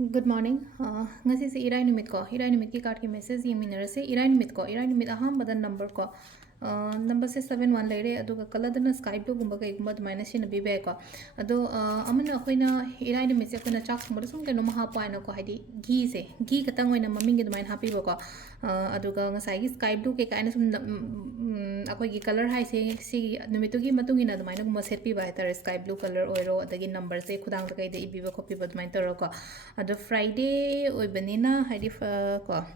Good morning. Ngasi se irai numit ko. Irai numit ki card ki message ye minera se irai numit ko. Irai numit aham badan number ko. Number se 71 lere aduga color dana sky blue gumba kai gumba minus sin bi be ko. Ado amana akoina irai numit se akoina chak sumba sum kai no maha paina ko hadi ghee katang oina maming gi dumain happy ba ko. Aduga ngasai gi sky blue ke kaina sum akoi gi color hai se si numitu gi matung ina dumain gumba set pi ba tar sky blue color oiro adagi number se khudang kai de ibi ba copy ba dumain tar ko. Ado Friday oibanina hadi ko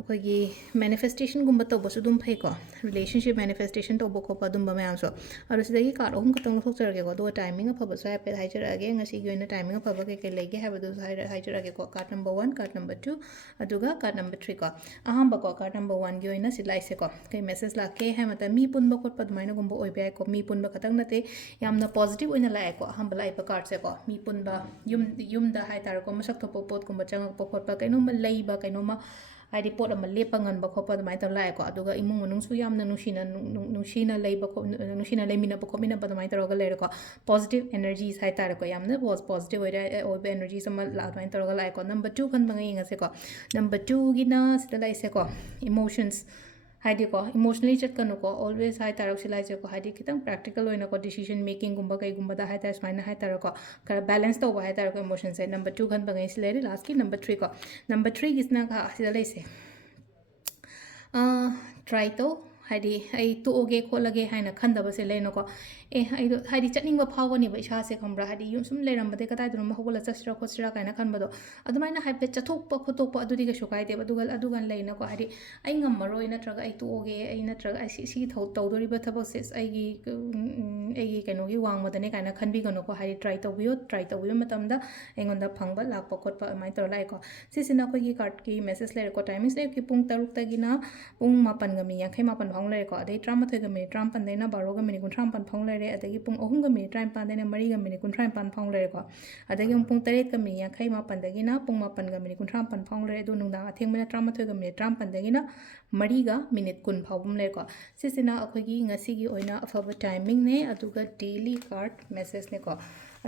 अखोगी manifestation गुम तब सुदम phaco relationship manifestation तब खोप अदुम मैमसो और सिदगी card अहम खतंग लौथोकजरगेको दो टाइमिंग अफब सो हाइफेट हाइजरगे ngasi gi oina टाइमिंग अफब के लेगे हाबदु हाइजरगेको कार्ड नंबर 1 कार्ड नंबर 2 अदुगा कार्ड नंबर 3 को अहम बको कार्ड नंबर 1 gi oina सिलाइसे को कई मैसेज लाके है मत मी पुनब खोप दुमाइना गुम ओइबे को मी पुनब खतंग नते यामना पॉजिटिव ओइना लाए को अहम लाइप कार्ड से को मी पुनब युम दा हाइ तार को मसक थोप पोत गुम चंगक खोप कैनोम लैबा कैनोम हाइदि पोट अमा लेप ngन खोप दुमाइ तौ लाए को अदुगा इमुंग मनुंगसु यामना नुसीना लैब को नुसीना लैमिना खोमिना दुमाइ तौरगा लेर को पॉजिटिव एनर्जीज हाइ तार को यामना पॉजिटिव ओइबे एनर्जीज अमा दुमाइ तौरगा लाए को नंबर 2 खन बंगा यंगसे को नंबर 2 गिना सिदा लाइसे को इमोशंस हाइदि को इमोशनली चटकनो को ऑलवेज हाइ तारक सिलाइसे को हाइदि खितंग प्रैक्टिकल ओइना को डिसीजन मेकिंग गुंबा कई गुंबा दा हाइ तार स्माइना हाइ तार को कर बैलेंस तो हाइ तार को इमोशन से नंबर 2 खन बंगा सिलेरी लास्ट की नंबर 3 को नंबर 3 गिसना का सिदा लाइसे ट्राई तो हाइदि आई तोगे खोलगे हाइना खंदबसे लेनो को ए हाइदि चटनिंग फावनी इसा से खंब्रा हाइदि युम सुम लेरमबदे कदाइदनो हगोला चसिरा खोसिरा काइना खनबदो अदुमाइना हाइफे चथोकप खोतोकप अदुदि के सोकाइदे अदुगन लेना को हाइदि आई ngमरोय नत्रगा आई तोगे आई नत्रगा आई सी तौदोरिबा थबसे आई कैनोगी वांगमदने काइना खनबिगनो को हाइदि ट्राई तौबियो मतमदा एंगोंदा फंगबा लाकपा खोटपा अमाइ तौर लाइको सिसिना खोगी कार्ड की मैसेज लेर को टाइमिंग्स ले की पुंग 3 तगिना पुंग 9 ग मिनिट 58 फाउंग लेर को अदे 13 ग मिनिट 53 देना 12 ग मिनिट 53 फाउंग लेर अदगी पुंग 3 ग मिनिट 53 देना 4 ग मिनिट 53 फाउंग लेर को अदगी पुंग 8 ग मिनिट 58 दगिना पुंग 9 ग मिनिट 53 फाउंग लेर दो नुंदा अथेंगमना 13 ग मिनिट 53 दगिना 4 ग मिनिट 20 फाउंग लेर को सिसिना अखोगी ngasi gi oina afaba timing ne aduga daily card message ne ko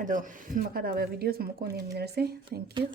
ado makada video समको ने मिनरसे थैंक यू